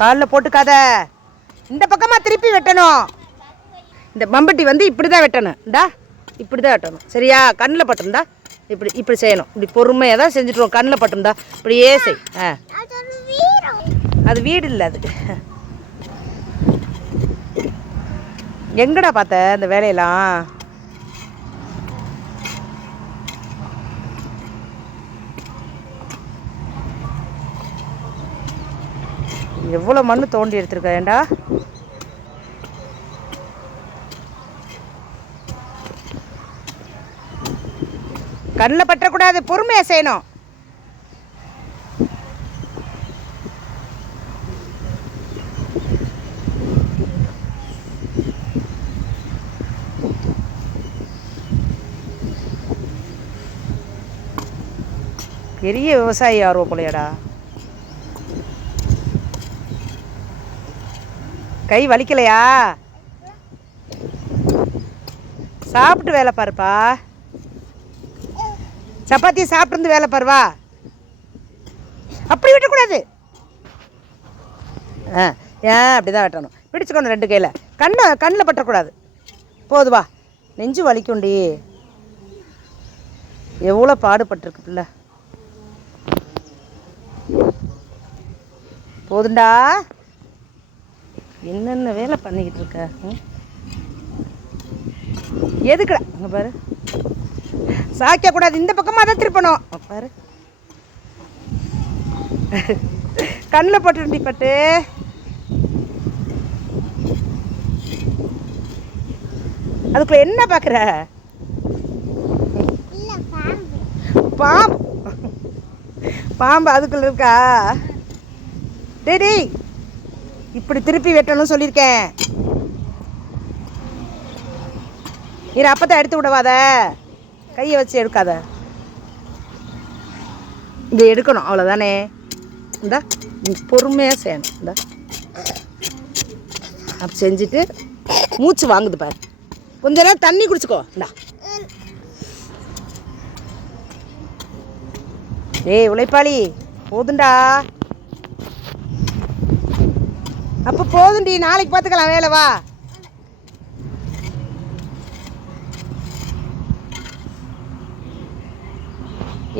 காலில் போட்டுக்காத. இந்த பக்கமாக திருப்பி வெட்டணும். இந்த மம்பட்டி வந்து இப்படி தான் வெட்டணும். இந்தா இப்படி தான் வெட்டணும். சரியா? கண்ணில் பட்டிருந்தா இப்படி இப்படி செய்யணும். இப்படி பொறுமையாக தான் செஞ்சுட்டுருவோம் கண்ணில் பட்டிருந்தா இப்படியே செய். ஆ. அது வீடு இல்லை அது. எங்கடா பார்த்த இந்த வேலையெல்லாம்? எவ்வளோ மண் தோண்டி எடுத்திருக்க ஏண்டா? கண்ணில் பற்றக்கூடாது பொறுமையாக செய்யணும். பெரிய விவசாயி ஆர்வம் போலையாடா. கை வலிக்கலையா? சாப்பிட்டு வேலை பாருப்பா. சப்பாத்தி சாப்பிட்டு வேலை பாருவா. அப்படி விட்டக்கூடாது ஆ ஏன் அப்படி தான் வெட்டணும். பிடிச்சுக்கணும் ரெண்டு கையில். கண்ணை கண்ணில் பட்டக்கூடாது. போதுவா நெஞ்சு வலிக்கும்டி. எவ்வளோ பாடுபட்டிருக்கு பிள்ளை. போதுண்டா. என்னென்ன வேலை பண்ணிக்கிட்டு இருக்க எதுக்குடா? அங்கே பாரு. சாய்க்க கூடாது இந்த பக்கமாக தான் திருப்பணும். பாரு. கண்ணில் போட்டுருண்டி பட்டு. அதுக்குள்ள என்ன பார்க்குற பாம்பு. பாம்பு அதுக்குள்ள இருக்கா? டேய் டேய். இப்படி திருப்பி வெட்டணும்னு சொல்லியிருக்கேன். இரு அப்பத்தான் எடுத்து விடவாத. கையை வச்சு எடுக்காத. இதை எடுக்கணும் அவ்வளோதானே இந்தா நீ பொறுமையாக செய்யணும். இந்தா. அப்படி செஞ்சுட்டு மூச்சு வாங்குது பாரு. கொஞ்ச நேரம் தண்ணி குடிச்சுக்கோ. இந்தா. ஏய் உழைப்பாளி போதுண்டா. அப்போ போதுண்டி நாளைக்கு பார்த்துக்கலாம் வேலை வா.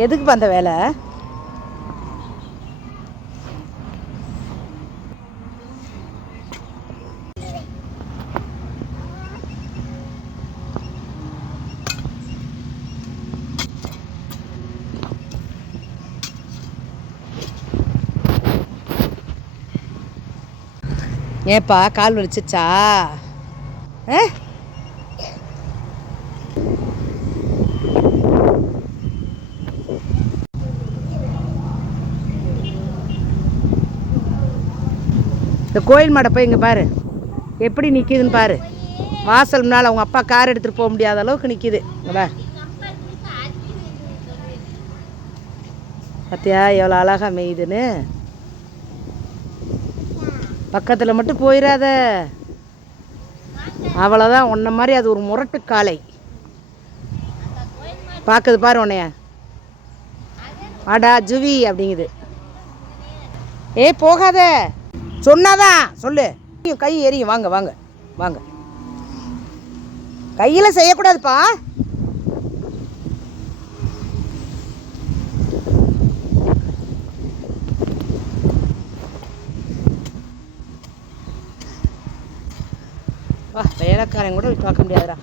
எதுக்கு அந்த வேலை? ஏப்பா கால் வலிச்சிச்சா? ஆ? இந்த கோயில் மாடை போய் இங்கே பாரு. எப்படி நிற்கிதுன்னு பாரு. வாசல் முன்னால் அவங்க அப்பா கார் எடுத்துகிட்டு போக முடியாத அளவுக்கு நிற்கிது இங்கே பார்த்தியா எவ்வளோ அழகா மேயுதுன்னு. பக்கத்தில் மட்டும் போயிடாத அவ்வளோதான் உன்ன மாதிரி அது ஒரு முரட்டு காளை. பார்க்குது பாரு உன்னைய. அடா ஜுவி அப்படிங்குது. ஏ போகாத. சொன்னாதான் சொல்லு. கை எரியும் வாங்க வாங்க வாங்க. கையில் செய்யக்கூடாதுப்பா வா வேலைக்காரன் கூட பார்க்க முடியாதுடா.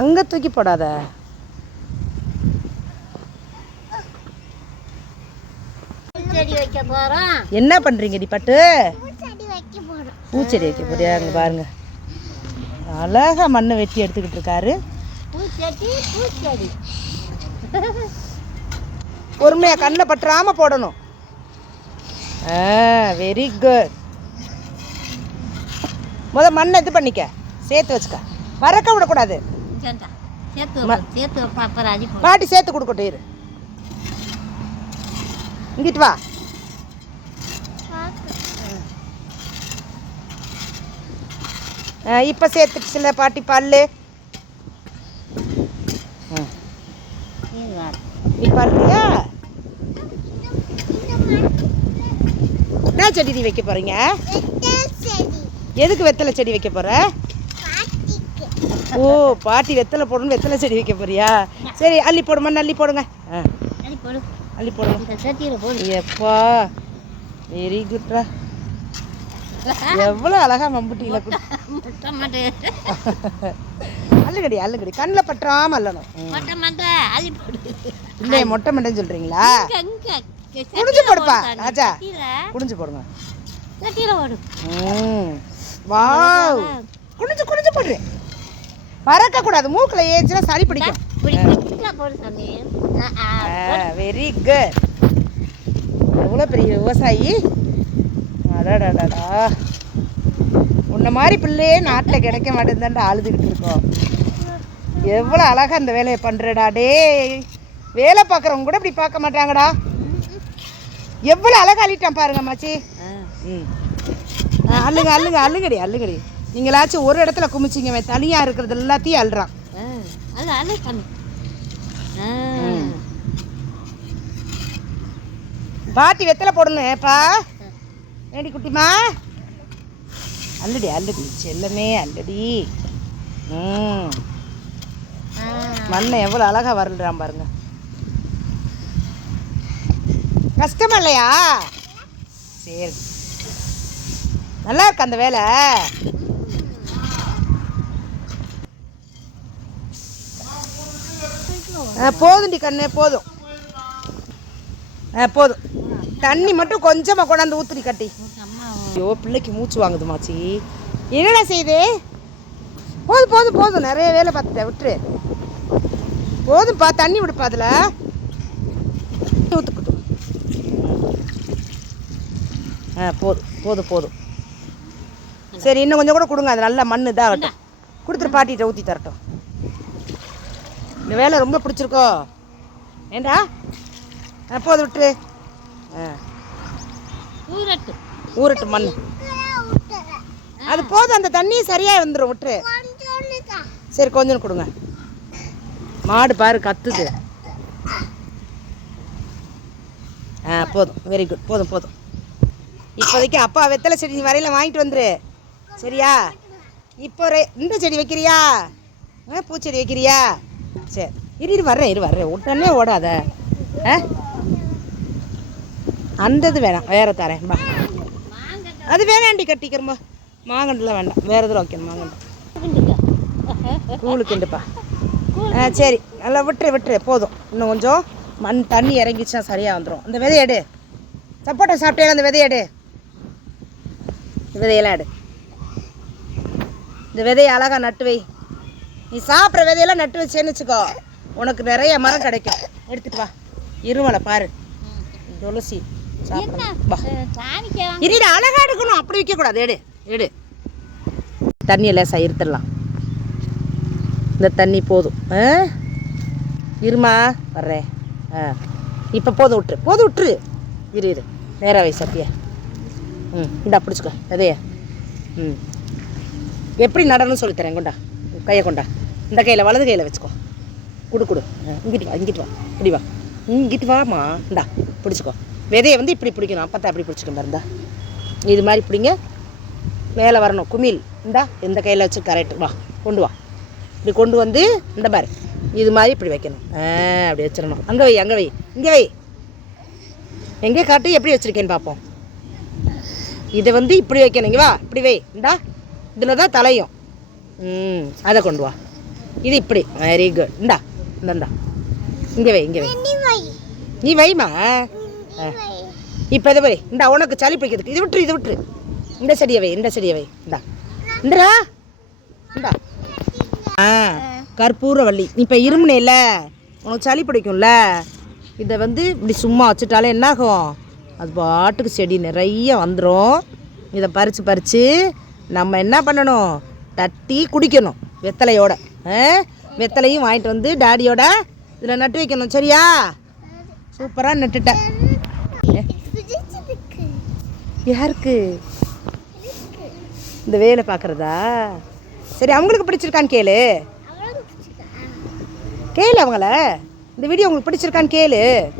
அங்கே தூக்கி போடாத. என்ன பண்ணுறீங்க டி பட்டு? பூச்செடி வைக்க போறியா? அங்கே பாருங்க. அழகா மண்ணை வெட்டி எடுத்துக்கிட்டு இருக்காரு. பொறுமையாக கண்ணில் பற்றாம போடணும். ஆ வெரி குட் முத மண்ணை இது பண்ணிக்க. சேர்த்து வச்சுக்க. மறக்க விடக்கூடாது. பாட்டி சேர்த்து கொடுக்கட்டும் இரு. இங்கிட்டு வா. இப்போ சேர்த்துச்சுல பாட்டி பல்லு. நீ பாருறியா என்ன செடி நீ வைக்க போறீங்க? எதுக்கு வெத்தலை செடி வைக்க போற? ஓ பாட்டி வெத்தலை போடணும் வெத்தலை செடி வைக்க போறியா? சரி அள்ளி போடுமா? அள்ளி போடுங்க. அள்ளி போடுங்க. எப்பா வெரி குட்ரா எவ்வளோ அழகா மம்புட்டியில் அள்ளுகடி அள்ளுகடி கண்ணில் பற்றாம போடு. இல்லை மொட்டை இங்க இங்க. குடிஞ்சு போடுப்பா ராஜா. குடிஞ்சு போடுங்க. சட்டியில் போடு. ம். வாவ். குனிஞ்சு குனிஞ்சு போடுறேன் பறக்க கூடாது மூக்கில் ஏச்சுனா சளி பிடிக்கும். வெரி குட் எவ்வளோ பெரிய விவசாயி? அடடடடா. உன்ன மாதிரி பிள்ளையே நாட்டில் கிடைக்க மாட்டேங்குதான்டா அழுதுகிட்டு இருக்கோம். எவ்வளோ அழகா அந்த வேலையை பண்ணுறடா டேய். வேலை பார்க்குறவங்க கூட இப்படி பார்க்க மாட்டாங்கடா. எவ்வளோ அழகா அள்ளிட்டான் பாருங்க மாச்சி. அள்ளுங்க அள்ளுங்க அள்ளுங்கடி அள்ளுங்கடி. நீங்களாச்சும் ஒரு இடத்துல குமிச்சிங்க தனியாக இருக்கிறது எல்லாத்தையும் அள்ளுறான். பாட்டி வெத்தலை போடணும் ஏப்பா. ஏடி குட்டிமா? அல்லடி அல்லடி செல்லமே அல்லடி ம். மண்ணை எவ்வளோ அழகா வரல்றான் பாருங்க. கஷ்டமா இல்லையா சரி. நல்லா இருக்கு அந்த வேலை. போதும்டி கண்ணு போதும். போதும். தண்ணி மட்டும் கொஞ்சமாக கொண்டாந்து ஊத்துடி கட்டி. ஐயோ பிள்ளைக்கு மூச்சு வாங்குது மாச்சி. என்னடா செய்யுது போதும் போதும் போதும். நிறைய வேலை பார்த்துட்டேன் விட்டுரு. போதும்ப்பா தண்ணி விடுப்பா அதில். ஊற்று ஆ போதும் போதும் போதும் சரி இன்னும் கொஞ்சம் கூட கொடுங்க. அது நல்லா மண் இதாகட்டும் கொடுத்துரு பாட்டிகிட்ட ஊற்றி தரட்டும். இந்த வேலை ரொம்ப பிடிச்சிருக்கோ? ஏண்டா? விட்டுரு. ஆ. ஊரட்டு ஊரட்டு மண் அது போதும் அந்த தண்ணி சரியாக வந்துடும். விட்டுரு. சரி கொஞ்சம் கொடுங்க. மாடு பாரு கத்துது. ஆ போதும். வெரி குட் போதும் போதும். இப்போதைக்கு அப்பா வெத்தலை செடி வரையில் வாங்கிட்டு வந்துரு. சரியா? இப்போ ரே இந்த செடி வைக்கிறியா? ஆ பூச்செடி வைக்கிறியா? சரி இரு இரு வர்றேன் இரு வர்றேன். உடனே ஓடாத. ஆ? அந்த இது வேணாம். வேற தரேன். பா அது வேணாண்டி கட்டிக்கிறம்பா மாங்கண்டுலாம் வேண்டாம். வேறு இதில் வைக்கணும் மாங்கண்டு கூழுக்குண்டுப்பா ஆ சரி. நல்லா விட்டுரு விட்டுரு. போதும். இன்னும் கொஞ்சம் மண் தண்ணி இறங்கிச்சுன்னா சரியாக வந்துடும் அந்த விதைய எடு. சப்போட்டா சாப்பிட்டே அந்த விதையடு விதையெல்லாம் எடு. இந்த விதையை அழகாக நட்டு வை. நீ சாப்பிட்ற விதையெல்லாம் நட்டு வச்சேன்னு வச்சுக்கோ. உனக்கு நிறைய மரம் கிடைக்கும். எடுத்துட்டு வா. இருமலை பாரு. துளசி. சாப்பிடணும் வா. சாணிக்கலாம் இரு இரு, அழகா எடுக்கணும். அப்படி வைக்கக்கூடாது. எடு. எடு. தண்ணியை லேசாக இருத்துடலாம். இந்த தண்ணி போதும். ஆ? இருமா? வர்றேன். ஆ. இப்போ போதும் விட்டுரு. போதும் விட்டுரு. இரு இரு. நேராக வை சத்தியா ம் இந்தா பிடிச்சிக்கோ. விதைய ம். எப்படி நடணும்னு சொல்லித்தரேன் கொண்டா. கையை கொண்டா. இந்த கையில் வலது கையில் வச்சுக்கோ. குடு குடு. ஆ, இங்கிட்டு வா இங்கிட்டு வா. இப்படி வா. இங்கிட்டு வாமா இந்தா பிடிச்சிக்கோ. விதையை வந்து இப்படி பிடிக்கணும். அப்போ தான் இப்படி பிடிச்சிக்கணும் இருந்தா இது மாதிரி பிடிங்க. மேலே வரணும். குமிழ். இந்தா இந்த கையில் வச்சு கரெக்ட் வா. கொண்டு வா. இப்படி கொண்டு வந்து இந்த பாரு. இது மாதிரி இப்படி வைக்கணும். ஆ அப்படி வச்சிடணும். அங்கே வை அங்கே வை. இங்கே வை. எங்கே காட்டு? எப்படி வச்சுருக்கேன்னு பார்ப்போம் இதை வந்து இப்படி வைக்கணும் இங்கே வா இப்படி வை. இந்தா இதில் தான் தலையும். ம் அதை கொண்டு வா. இது இப்படி. வெரி குட் இந்தா இந்த இங்கே வை இங்கே வை. நீ வைமா? இப்போ இதை வை. இந்தா உனக்கு சளி பிடிக்கிறதுக்கு. இது விட்டுரு இது விட்டுரு. இந்த செடியை வை இந்த செடியை வை. இந்தா. இந்தரா இந்தா. ஆ கற்பூரவள்ளி. இப்போ இருமுனையில் உனக்கு சளி பிடிக்கும்ல. இதை வந்து இப்படி சும்மா வச்சுட்டாலே என்னாகும்? அது பாட்டுக்கு செடி நிறைய வந்துடும் இதை பறித்து பறித்து நம்ம என்ன பண்ணணும்? தட்டி குடிக்கணும் வெத்தலையோட. ஆ? வெத்தலையும் வாங்கிட்டு வந்து டாடியோட இதில் நட்டு வைக்கணும். சரியா? சூப்பராக நட்டுட்டேன் யாருக்கு? இந்த வேலை பார்க்குறதா? சரி அவங்களுக்கு பிடிச்சிருக்கான்னு கேளு. கேளு அவங்கள. இந்த வீடியோ உங்களுக்கு பிடிச்சிருக்கான்னு கேளு.